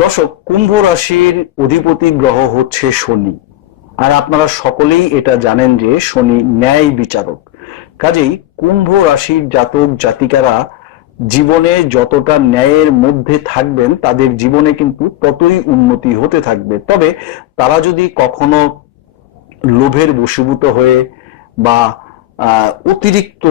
দর্শক, কুম্ভ রাশির অধিপতি গ্রহ হচ্ছে শনি। আর আপনারা সকলেই এটা জানেন যে শনি ন্যায় বিচারক। কাজেই কুম্ভ রাশির জাতক জাতিকারা জীবনে যতটা ন্যায়ের মধ্যে থাকবেন, তাদের জীবনে কিন্তু ততই উন্নতি হতে থাকবে। তবে তারা যদি কখনো লোভের বশীভূত হয়ে বা অতিরিক্ত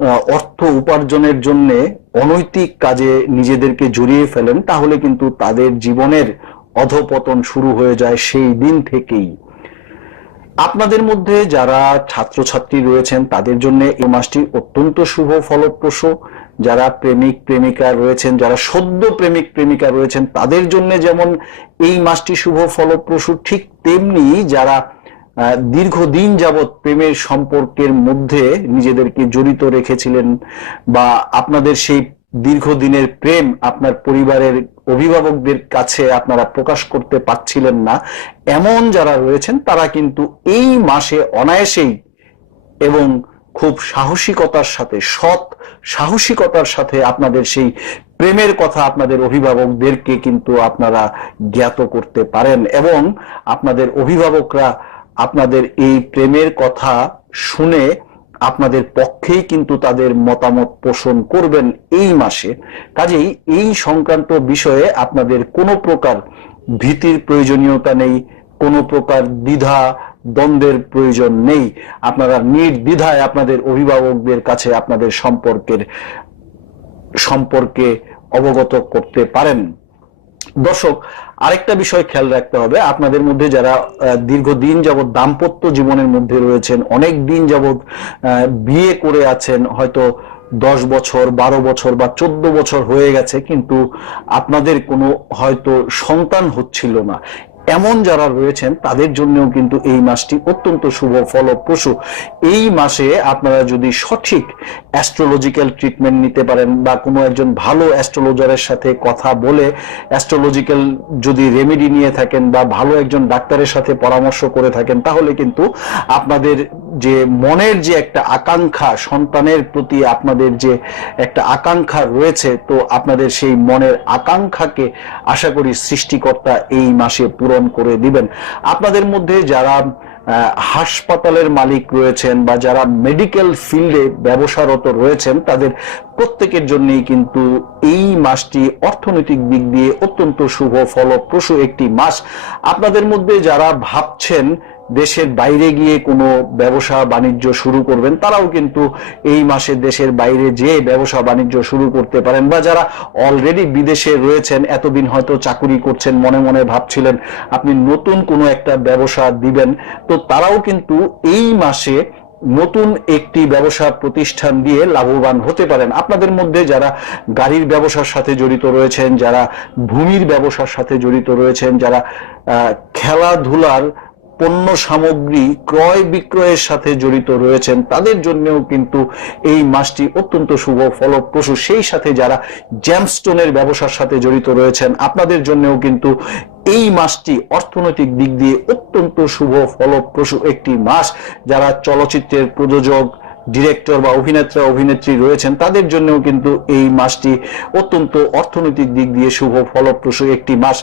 অর্থ উপার্জনের জন্য অনৈতিক কাজে নিজেদেরকে জড়িয়ে ফেলেন, তাহলে কিন্তু তাদের জীবনের অধপতন শুরু হয়ে যায় সেই দিন থেকেই। আপনাদের মধ্যে যারা ছাত্রছাত্রী রয়েছেন, তাদের জন্য এই মাসটি অত্যন্ত শুভ, ফলপ্রসূ। যারা প্রেমিক, প্রেমিকা রয়েছেন, যারা সদ্য প্রেমিক, প্রেমিকা রয়েছেন, তাদের জন্য যেমন এই মাসটি শুভ, ফলপ্রসূ, ঠিক তেমনি যারা দীর্ঘদিন যাবৎ প্রেমের সম্পর্কের মধ্যে নিজেদেরকে জড়িত রেখেছিলেন বা আপনাদের সেই দীর্ঘদিনের প্রেম আপনার পরিবারের অভিভাবকদের কাছে আপনারা প্রকাশ করতে পারছিলেন না। এমন যারা রয়েছেন, তারা কিন্তু এই মাসে অনায়াসেই এবং খুব সাহসিকতার সাথে, সৎ সাহসিকতার সাথে আপনাদের সেই প্রেমের কথা আপনাদের অভিভাবকদেরকে কিন্তু আপনারা জ্ঞাত করতে পারেন এবং আপনাদের অভিভাবকরা আপনাদের এই প্রেমের কথা শুনে আপনাদের পক্ষেই কিন্তু তাদের মতামত পোষণ করবেন এই মাসে। কাজেই এই সংক্রান্ত বিষয়ে আপনাদের কোনো প্রকার ভীতির প্রয়োজনীয়তা নেই, কোনো প্রকার দ্বিধা, দ্বন্দ্বের প্রয়োজন নেই। আপনারা নির্দ্বিধায় আপনাদের অভিভাবকদের কাছে আপনাদের সম্পর্কের, সম্পর্কে অবগত করতে পারেন। দর্শক আরেকটা বিষয় খেয়াল রাখতে হবে, আপনাদের মধ্যে যারা দীর্ঘদিন যাবৎ দাম্পত্য জীবনের মধ্যে রয়েছেন, অনেক দিন যাবৎ বিয়ে করে আছেন, হয়তো দশ বছর, বারো বছর বা চোদ্দ বছর হয়ে গেছে, কিন্তু আপনাদের কোনো হয়তো সন্তান হচ্ছিল না। এমন যারা রয়েছেন, তাদের জন্যও কিন্তু এই মাসটি অত্যন্ত শুভ ফলপ্রসূ। এই মাসে আপনারা যদি সঠিক অ্যাস্ট্রোলজিক্যাল ট্রিটমেন্ট নিতে পারেন বা কোনো একজন ভালো অ্যাস্ট্রোলজারের সাথে কথা বলে অ্যাস্ট্রোলজিক্যাল যদি রেমেডি নিয়ে থাকেন বা ভালো একজন ডাক্তারের সাথে পরামর্শ করে থাকেন, তাহলে কিন্তু আপনাদের যে মনের যে একটা আকাঙ্ক্ষা, সন্তানের প্রতি আপনাদের যে একটা আকাঙ্ক্ষা রয়েছে, তো আপনাদের সেই মনের আকাঙ্ক্ষাকে আশা করি সৃষ্টিকর্তা এই মাসে পূরণ করে দিবেন। আপনাদের মধ্যে যারা হাসপাতালের মালিক রয়েছেন বা যারা মেডিকেল ফিল্ডে ব্যবসারত রয়েছেন, তাদের প্রত্যেকের জন্যই কিন্তু এই মাসটি অর্থনৈতিক দিক দিয়ে অত্যন্ত শুভ, ফলপ্রসূ একটি মাস। আপনাদের মধ্যে যারা ভাবছেন দেশের বাইরে গিয়ে কোনো ব্যবসা বাণিজ্য শুরু করবেন, তারাও কিন্তু এই মাসে দেশের বাইরে যে ব্যবসা বাণিজ্য শুরু করতে পারেন। বা যারা অলরেডি বিদেশে রয়েছেন, এতদিন হয়তো চাকুরি করছেন, মনে মনে ভাবছিলেন আপনি নতুন কোনো একটা ব্যবসা দিবেন, তো তারাও কিন্তু এই মাসে নতুন একটি ব্যবসা প্রতিষ্ঠান দিয়ে লাভবান হতে পারেন। আপনাদের মধ্যে যারা গাড়ির ব্যবসার সাথে জড়িত রয়েছেন, যারা ভূমির ব্যবসার সাথে জড়িত রয়েছেন, যারা খেলাধুলার পণ্য সামগ্রী ক্রয় বিক্রয়ের সাথে জড়িত রয়েছেন, তাদের জন্যও কিন্তু এই মাসটি অত্যন্ত শুভ ফলপ্রসূ। সেই সাথে যারা জ্যামস্টোনের ব্যবসার সাথে জড়িত রয়েছেন, আপনাদের জন্যও কিন্তু এই মাসটি অর্থনৈতিক দিক দিয়ে অত্যন্ত শুভ ফলপ্রসূ একটি মাস। যারা চলচ্চিত্রের প্রযোজক, ডিরেক্টর বা অভিনেত্রা, অভিনেত্রী রয়েছেন, তাদের জন্যও কিন্তু এই মাসটি অত্যন্ত অর্থনৈতিক দিক দিয়ে শুভ ফলপ্রসূ একটি মাস।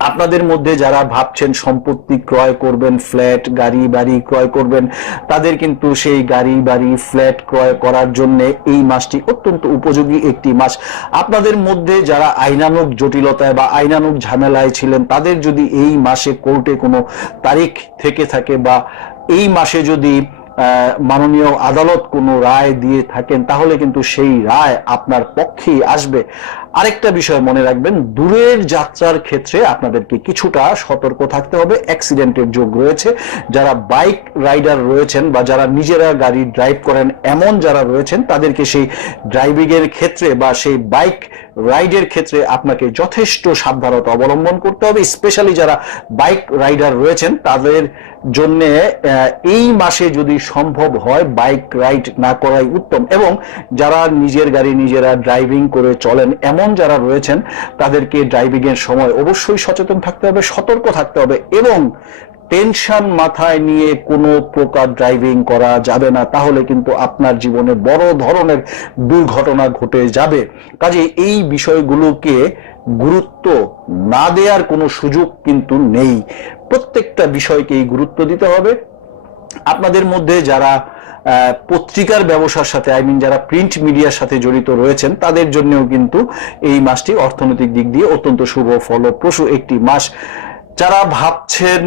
আপনাদের মধ্যে যারা ভাবছেন সম্পত্তি ক্রয় করবেন, ফ্ল্যাট, গাড়ি বাড়ি ক্রয় করবেন, তাদের কিন্তু সেই গাড়ি বাড়ি, ফ্ল্যাট ক্রয় করার জন্য এই মাসটি অত্যন্ত উপযোগী একটি মাস। আপনাদের মধ্যে যারা আইনানুক জটিলতায় বা আইনানুক ঝামেলায় ছিলেন, তাদের যদি এই মাসে কোর্টে কোনো তারিখ থেকে থাকে বা এই মাসে যদি মাননীয় আদালত কোনো রায় দিয়ে থাকেন, তাহলে কিন্তু সেই রায় আপনার পক্ষেই আসবে। আরেকটা বিষয় মনে রাখবেন, দূরের যাত্রার ক্ষেত্রে আপনাদেরকে কিছুটা সতর্ক থাকতে হবে। অ্যাক্সিডেন্টের যোগ রয়েছে। যারা বাইক রাইডার রয়েছেন বা যারা নিজেরা গাড়ি ড্রাইভ করেন, এমন যারা রয়েছেন, তাদেরকে সেই ড্রাইভিং এর ক্ষেত্রে বা সেই বাইক রাইডের ক্ষেত্রে আপনাকে যথেষ্ট সাবধানতা অবলম্বন করতে হবে। স্পেশালি যারা বাইক রাইডার রয়েছেন, তাদের জন্য এই মাসে যদি সম্ভব হয়, বাইক রাইড না করাই উত্তম। এবং যারা নিজের গাড়ি নিজেরা ড্রাইভিং করে চলেন, এমন যারা রয়েছেন, তাদেরকে ড্রাইভিং এর সময় অবশ্যই সচেতন থাকতে হবে, সতর্ক থাকতে হবে এবং টেনশন মাথায় নিয়ে কোনো প্রকার ড্রাইভিং করা যাবে না। তাহলে কিন্তু আপনার জীবনে বড় ধরনের দুর্ঘটনা ঘটে যাবে। কাজে এই বিষয়গুলোকে গুরুত্ব না দেওয়ার কোনো সুযোগ কিন্তু নেই। প্রত্যেকটা বিষয়কেই গুরুত্ব দিতে হবে। আপনাদের মধ্যে যারা পত্রিকার ব্যবসার সাথে আই মিন যারা প্রিন্ট মিডিয়ার সাথে জড়িত রয়েছেন, তাদের জন্যও কিন্তু এই মাসটি অর্থনৈতিক দিক দিয়ে অত্যন্ত শুভ ফলপ্রসূ একটি মাস। যারা ভাবছেন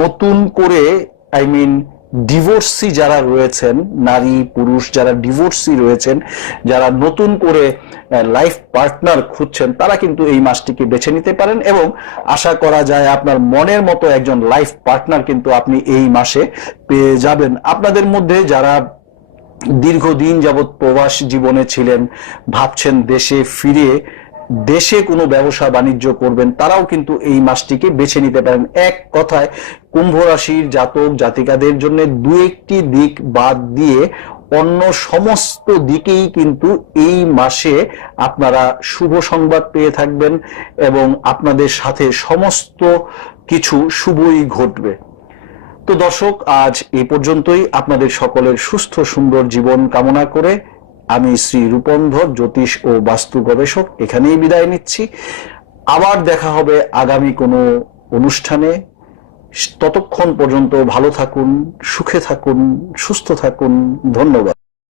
নতুন করে আই মিন ডিভোর্সি যারা রয়েছেন, নারী, পুরুষ যারা ডিভোর্সি রয়েছেন, যারা নতুন করে লাইফ পার্টনার খুঁজছেন, তারা কিন্তু এই মাসটিকে বেছে নিতে পারেন এবং আশা করা যায় আপনার মনের মতো একজন লাইফ পার্টনার কিন্তু আপনি এই মাসে পেয়ে যাবেন। আপনাদের মধ্যে যারা দীর্ঘদিন যাবৎ প্রবাস জীবনে ছিলেন, ভাবছেন দেশে ফিরে দেশে কোনো ব্যবসা বাণিজ্য করবেন, তারাও কিন্তু এই মাসটিকে বেছে নিতে পারেন। এক কথায়, কুম্ভ রাশির জাতক, জাতিকাদের জন্য দু একটি দিক বাদ দিয়ে অন্য সমস্ত দিকেই কিন্তু এই মাসে আপনারা শুভ সংবাদ পেয়ে থাকবেন এবং আপনাদের সাথে সমস্ত কিছু শুভই ঘটবে। তো দর্শক, আজ এই পর্যন্তই। আপনাদের সকলের সুস্থ, সুন্দর জীবন কামনা করে আমি শ্রী রূপন্ধর জ্যোতিষ ও বাস্তু গবেষক, এখানেই বিদায় নিচ্ছি। আবার দেখা হবে আগামী কোনো অনুষ্ঠানে। ততক্ষণ পর্যন্ত ভালো থাকুন, সুখে থাকুন, সুস্থ থাকুন। ধন্যবাদ।